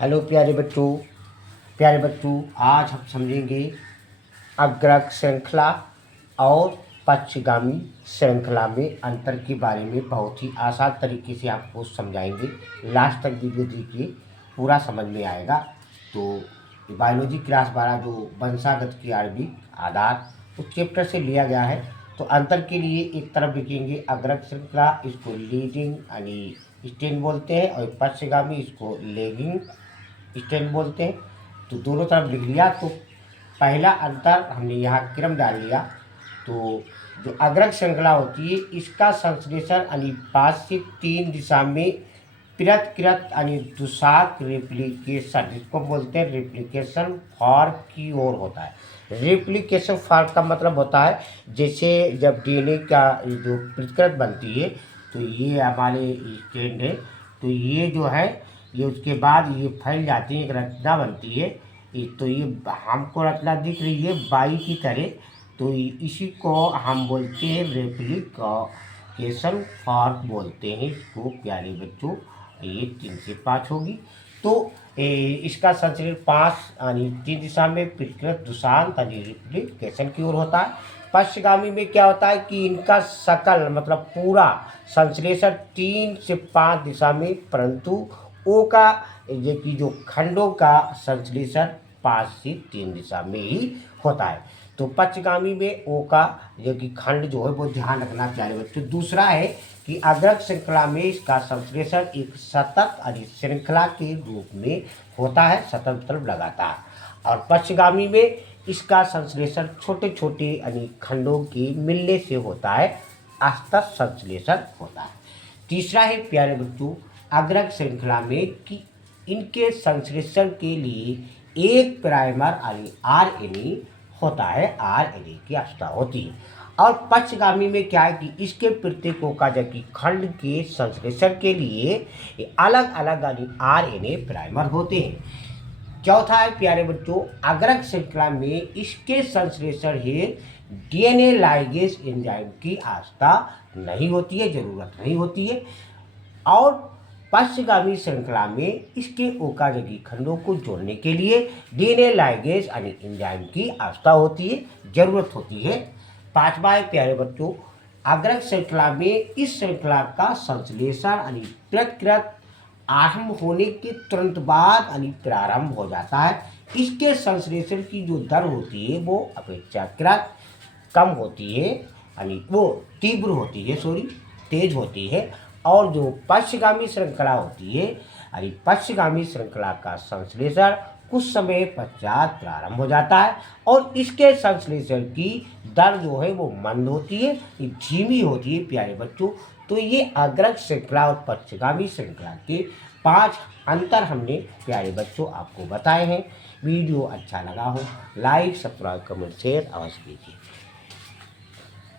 Hello प्यारे बच्चों आज हम समझेंगे अग्रक श्रृंखला और पश्चगामी श्रृंखला में अंतर के बारे में बहुत ही आसान तरीके से आपको समझाएंगे। लास्ट तक वीडियो देखिए, पूरा समझ में आएगा। तो बायोलॉजी क्लास 12 जो वंशागत की आणविक आधार उस चैप्टर से लिया गया है। तो अंतर के लिए एक तरफ लिखेंगे अग्रक श्रृंखला, इसको लीडिंग यानी स्टेन बोलते हैं, और पश्चगामी इसको लेगिंग स्टेन बोलते हैं। तो दोनों तरफ लिख लिया। तो पहला अंतर हमने यहाँ क्रम डाल लिया। तो जो अग्रक श्रृंखला होती है इसका संश्लेषण यानी 5 से 3 दिशा में पृथक यानी दुसाक रेप्लिकेशन, इसको बोलते हैं रेप्लिकेशन फॉर्क की ओर होता है। रेप्लिकेशन फॉर्क का मतलब होता है जैसे जब डीएनए का जो पृथक बनती है तो ये हमारे स्टैंड है, तो ये जो है ये उसके बाद ये फैल जाती है, एक रचना बनती है। तो ये हमको रचना दिख रही है बाई की तरह, तो इसी को हम बोलते हैं रेप्लिकेशन फॉर्क बोलते हैं इसको प्यारे बच्चों। ये 3 से 5 होगी। तो इसका संचरण 5 यानी 3 दिशा में पृथक दुशांत यानी रेप्लिकेशन की ओर होता है। पश्चगामी में क्या होता है कि इनका सकल मतलब पूरा संश्लेषण 3 से 5 दिशा में, परंतु ओ का ये कि जो खंडों का संश्लेषण 5 से 3 दिशा में ही होता है। तो पश्चगामी में ओ का जो कि खंड जो है वो ध्यान रखना प्यारे बच्चों। दूसरा है कि अग्रक श्रृंखला में इसका संश्लेषण एक सतत यानी श्रृंखला के रूप में होता है, सतत मतलब लगातार। और पश्चगामी में इसका संश्लेषण छोटे छोटे यानी खंडों के मिलने से होता है, असतत संश्लेषण होता है। तीसरा है प्यारे बच्चों अग्रक श्रृंखला में कि इनके संश्लेषण के लिए एक प्राइमर यानी आरएनए होता है, आरएनए की आवश्यकता होती है। और पश्चगामी में क्या है कि इसके प्रत्येकों का जबकि खंड के संश्लेषण के लिए अलग अलग यानी आरएनए प्राइमर होते हैं। चौथा है प्यारे बच्चों अग्रक श्रृंखला में इसके संश्लेषण है डीएनए लाइगेज एंजाइम की आवश्यकता नहीं होती है, जरूरत नहीं होती है। और पश्चगामी श्रृंखला में इसके ओकाजकी खंडों को जोड़ने के लिए डीएनए लाइगेज यानी एंजाइम की आवश्यकता होती है, जरूरत होती है। पांचवा है प्यारे बच्चों अग्रक श्रृंखला में इस श्रृंखला का संश्लेषण यानी प्रक्रिया आरंभ होने के तुरंत बाद यानी प्रारंभ हो जाता है। इसके संश्लेषण की जो दर होती है वो अपेक्षाकृत कम होती है, यानी वो तीव्र होती है, तेज होती है। और जो पश्चगामी श्रृंखला होती है यानी पश्चगामी श्रृंखला का संश्लेषण कुछ समय पश्चात प्रारंभ हो जाता है, और इसके संश्लेषण की दर जो है वो मंद होती है, धीमी होती है प्यारे बच्चों। तो ये अग्रक श्रृंखला और पश्चगामी श्रृंखला के 5 अंतर हमने प्यारे बच्चों आपको बताए हैं। वीडियो अच्छा लगा हो लाइक सब्सक्राइब कमेंट शेयर अवश्य कीजिए।